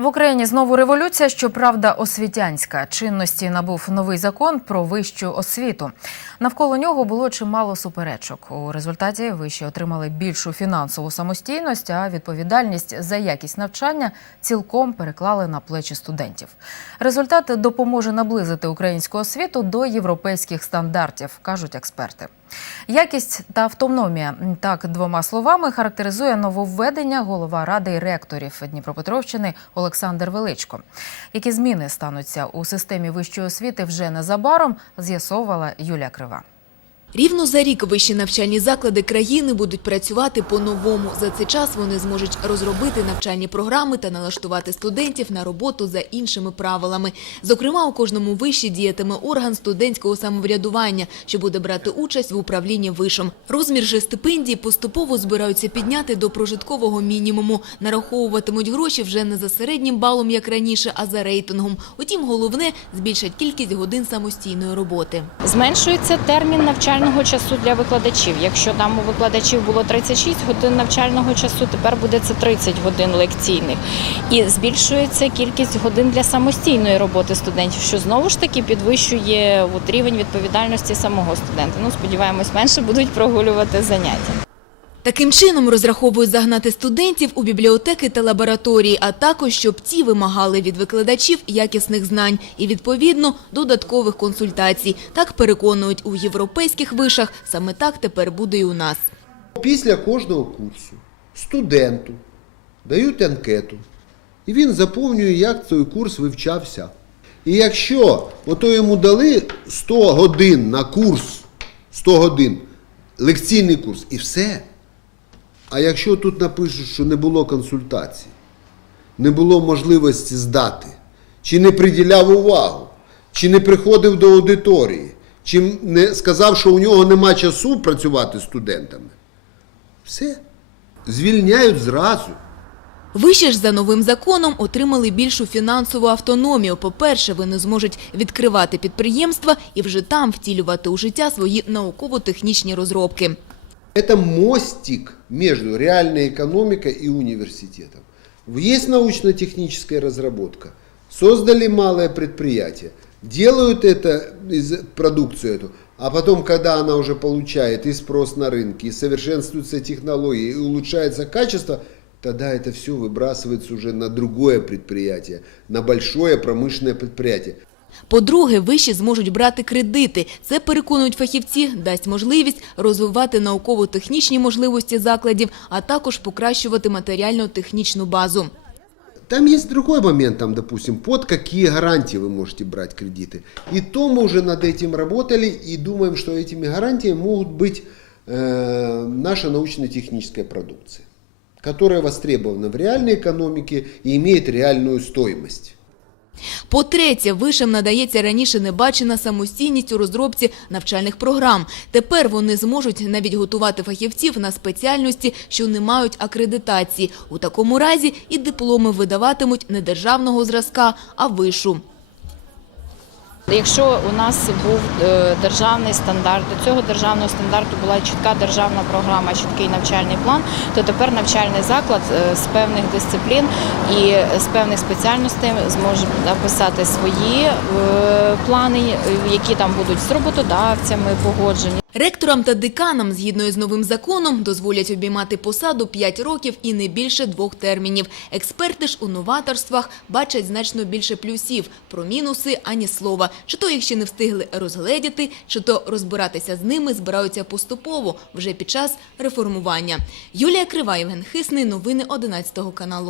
В Україні знову революція, щоправда, освітянська. Чинності набув новий закон про вищу освіту. Навколо нього було чимало суперечок. У результаті виші отримали більшу фінансову самостійність, а відповідальність за якість навчання цілком переклали на плечі студентів. Результат допоможе наблизити українську освіту до європейських стандартів, кажуть експерти. Якість та автономія так двома словами характеризує нововведення голова ради ректорів Дніпропетровщини Олександр Величко. Які зміни стануться у системі вищої освіти вже незабаром, з'ясовувала Юлія Крива. Рівно за рік вищі навчальні заклади країни будуть працювати по-новому. За цей час вони зможуть розробити навчальні програми та налаштувати студентів на роботу за іншими правилами. Зокрема, у кожному виші діятиме орган студентського самоврядування, що буде брати участь в управлінні вишом. Розмір же стипендій поступово збираються підняти до прожиткового мінімуму. Нараховуватимуть гроші вже не за середнім балом, як раніше, а за рейтингом. Утім, головне – збільшать кількість годин самостійної роботи. Зменшується термін навчального часу для викладачів. Якщо там у викладачів було 36 годин навчального часу, тепер буде це 30 годин лекційних. І збільшується кількість годин для самостійної роботи студентів, що знову ж таки підвищує от, рівень відповідальності самого студента. Ну, сподіваємось, менше будуть прогулювати заняття. Таким чином розраховують загнати студентів у бібліотеки та лабораторії, а також щоб ті вимагали від викладачів якісних знань і, відповідно, додаткових консультацій. Так переконують у європейських вишах, саме так тепер буде і у нас. Після кожного курсу студенту дають анкету, і він заповнює, як цей курс вивчався. І якщо ото йому дали 100 годин на курс, 100 годин, лекційний курс, і все. А якщо тут напишуть, що не було консультацій, не було можливості здати, чи не приділяв увагу, чи не приходив до аудиторії, чи не сказав, що у нього нема часу працювати з студентами, все. Звільняють зразу. Виші ж за новим законом отримали більшу фінансову автономію. По-перше, вони зможуть відкривати підприємства і вже там втілювати у життя свої науково-технічні розробки. Это мостик между реальной экономикой и университетом. Есть научно-техническая разработка. Создали малое предприятие. Делают это, продукцию эту. А потом, когда она уже получает и спрос на рынке, и совершенствуются технологии, и улучшается качество, тогда это все выбрасывается уже на другое предприятие, на большое промышленное предприятие. По-друге, виші зможуть брати кредити. Це, переконують фахівці, дасть можливість розвивати науково-технічні можливості закладів, а також покращувати матеріально-технічну базу. Там есть другой момент, там, допустим, под какие гарантии вы можете брать кредиты. И то мы уже над этим работали и думаем, что этими гарантиями могут быть э, наша научно-техническая продукция, которая востребована в реальной экономике и имеет реальную стоимость. По-третє, вишам надається раніше небачена самостійність у розробці навчальних програм. Тепер вони зможуть навіть готувати фахівців на спеціальності, що не мають акредитації. У такому разі і дипломи видаватимуть не державного зразка, а вишу. Якщо у нас був е, державний стандарт, до цього державного стандарту була чітка державна програма, чіткий навчальний план, то тепер навчальний заклад е, з певних дисциплін і з певних спеціальностей зможе написати свої е, плани, які там будуть з роботодавцями погоджені. Ректорам та деканам, згідно із новим законом, дозволять обіймати посаду 5 років і не більше двох термінів. Експерти ж у новаторствах бачать значно більше плюсів. Про мінуси ані слова. Чи то їх ще не встигли розгледіти, чи то розбиратися з ними збираються поступово, вже під час реформування. Юлія Крива, Євген Хисний. Новини 11 каналу.